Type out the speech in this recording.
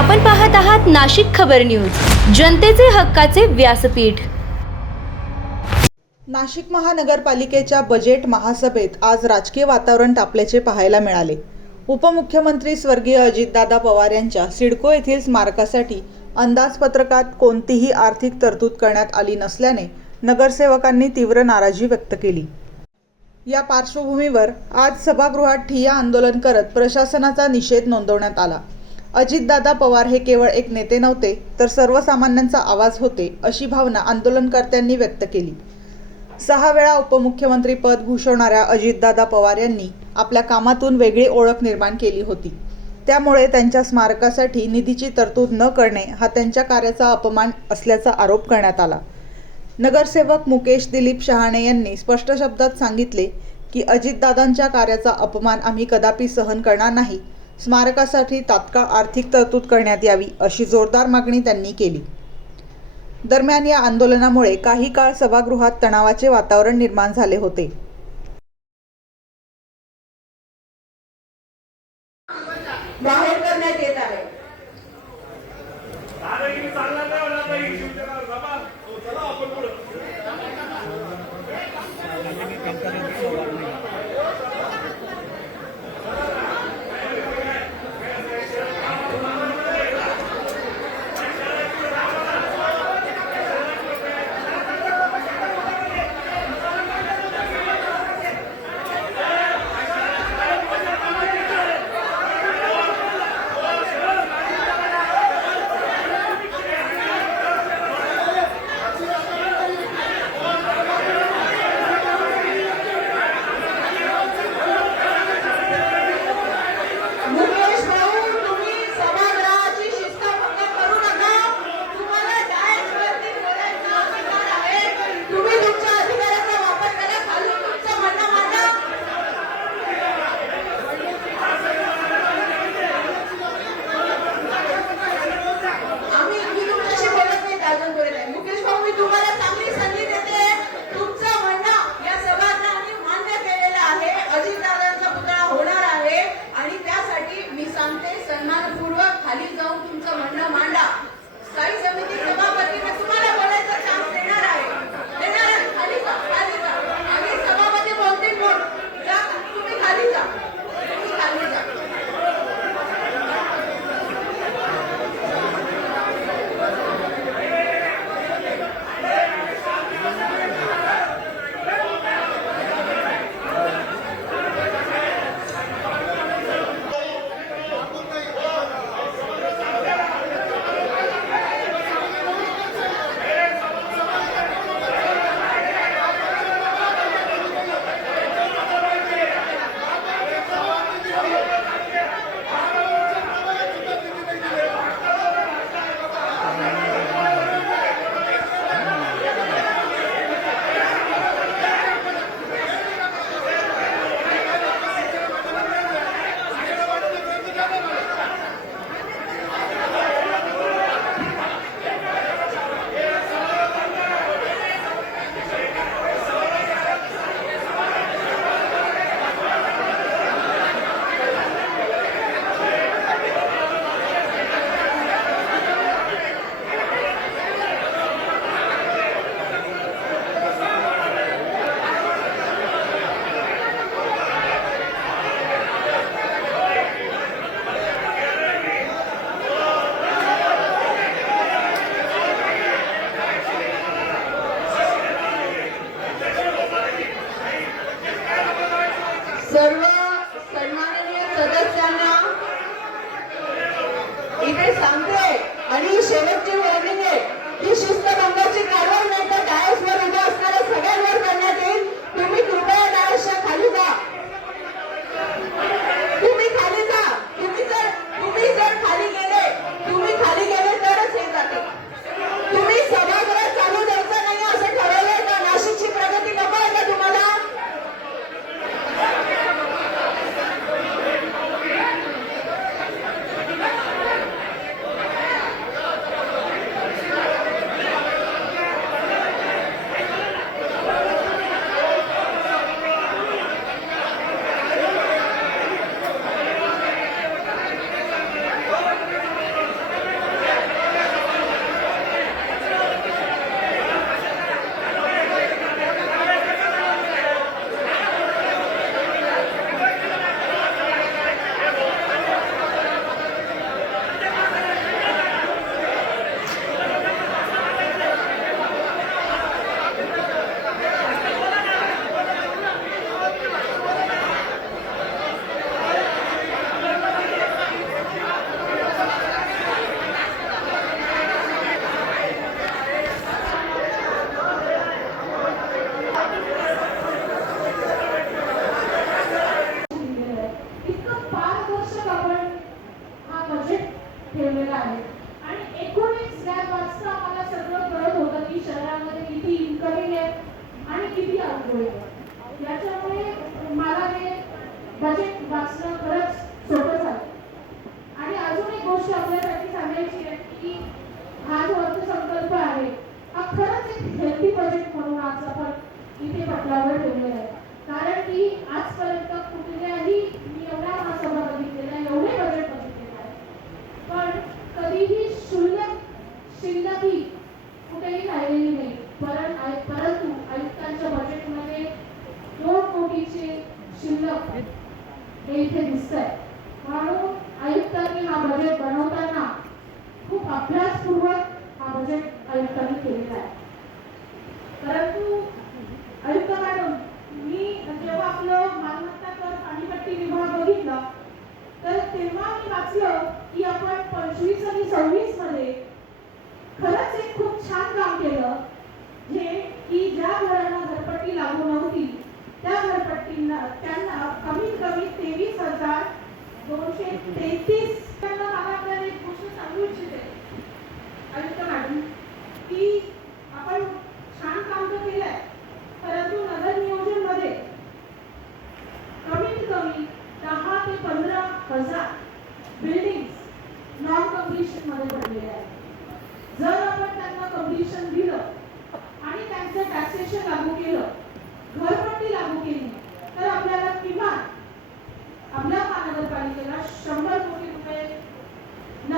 आपण पाहत आहात नाशिक खबर न्यूज, जनतेचे हक्काचे व्यासपीठ। नाशिक महानगरपालिकेच्या बजेट महासभेत आज राजकीय वातावरण तापल्याचे पाहायला मिळाले। उपमुख्यमंत्री स्वर्गीय अजितदादा पवार यांच्या सिडको येथील स्मारकासाठी अंदाजपत्रकात कोणतीही आर्थिक तरतूद करण्यात आली नसल्याने नगरसेवकांनी तीव्र नाराजी व्यक्त केली। या पार्श्वभूमीवर आज सभागृहात ठिय्या आंदोलन करत प्रशासनाचा निषेध नोंदवण्यात आला। अजितदादा पवार हे केवळ एक नेते नव्हते, तर सर्वसामान्यांचा आवाज होते, अशी भावना आंदोलनकर्त्यांनी व्यक्त केली। 6 वेळा उपमुख्यमंत्री पद भूषवणाऱ्या अजितदादा पवार यांनी आपल्या कामातून वेगळी ओळख निर्माण केली होती। त्यामुळे त्यांच्या स्मारकासाठी निधीची तरतूद न करणे हा त्यांच्या कार्याचा अपमान असल्याचा आरोप करण्यात आला। नगरसेवक मुकेश दिलीप शहाणे यांनी स्पष्ट शब्दात सांगितले की अजितदादांच्या कार्याचा अपमान आम्ही कदापि सहन करणार नाही। स्मारकासाठी तात्काळ आर्थिक तरतूद करण्यात यावी, अशी जोरदार मागणी त्यांनी केली। दरम्यान या आंदोलनामुळे काही काळ सभागृहात तणावाचे वातावरण निर्माण झाले होते। जाहीर करण्यात येत आहे। ठेवलेला आहे आणि एकूणच स्लॅब वाचता आम्हाला सगळं कळत होतं की शहरामध्ये किती इन्कमिंग आहे आणि किती आउटगोईंग आहे. याच्यामुळे मला हे बजेट वाचणं खरंच सोपं झालं. आणि अजून एक गोष्ट आपल्यासाठी सांगायची आहे की हा जो अर्थसंकल्प आहे हा खरंच एक हेल्थी बजेट म्हणून आज आपण इथे पटलावर ठेवलेला आहे. कारण की आजपर्यंत कुठल्याही मी एवढ्या महासभा बघितलेल्या एवढे बजेट बघितलेले आहे पण कधीही शिल्लकी कुठेही राहिलेली नाही. परंतु आयुक्तांच्या बजेटमध्ये 2 कोटीचे शिल्लक हे इथे दिसत आहे. म्हणून आयुक्तांनी हा बजेट बनवताना खूप अभ्यासपूर्वक हा बजेट आयुक्तांनी केलेला आहे. परंतु आयुक्त मॅडम, मी जेव्हा आपलं मालमत्ता कर पाणीपट्टी विभाग बघितला तर तेव्हा मी वाचलं की आपण 25 आणि 26 मध्ये खरंच एक खूप छान काम केलं, जे की ज्या घरांना घरपट्टी लागू नव्हती त्या घरपट्टींना त्यांना कमीत कमी 23,233 त्यांना. मला आपल्याला एक गोष्ट सांगू इच्छिते आयुक्त मॅडम की आपण छान काम तर केलंय परंतु नगर नियोजन मध्ये कमीत कमी 10 ते 15,000 बिल्डिंग्स नॉन कम्प्लिशन मध्ये पडलेल्या आहेत. जर आपण त्यांना कम्प्लिशन दिलं आणि त्यांचं टॅक्सेशन लागू केलं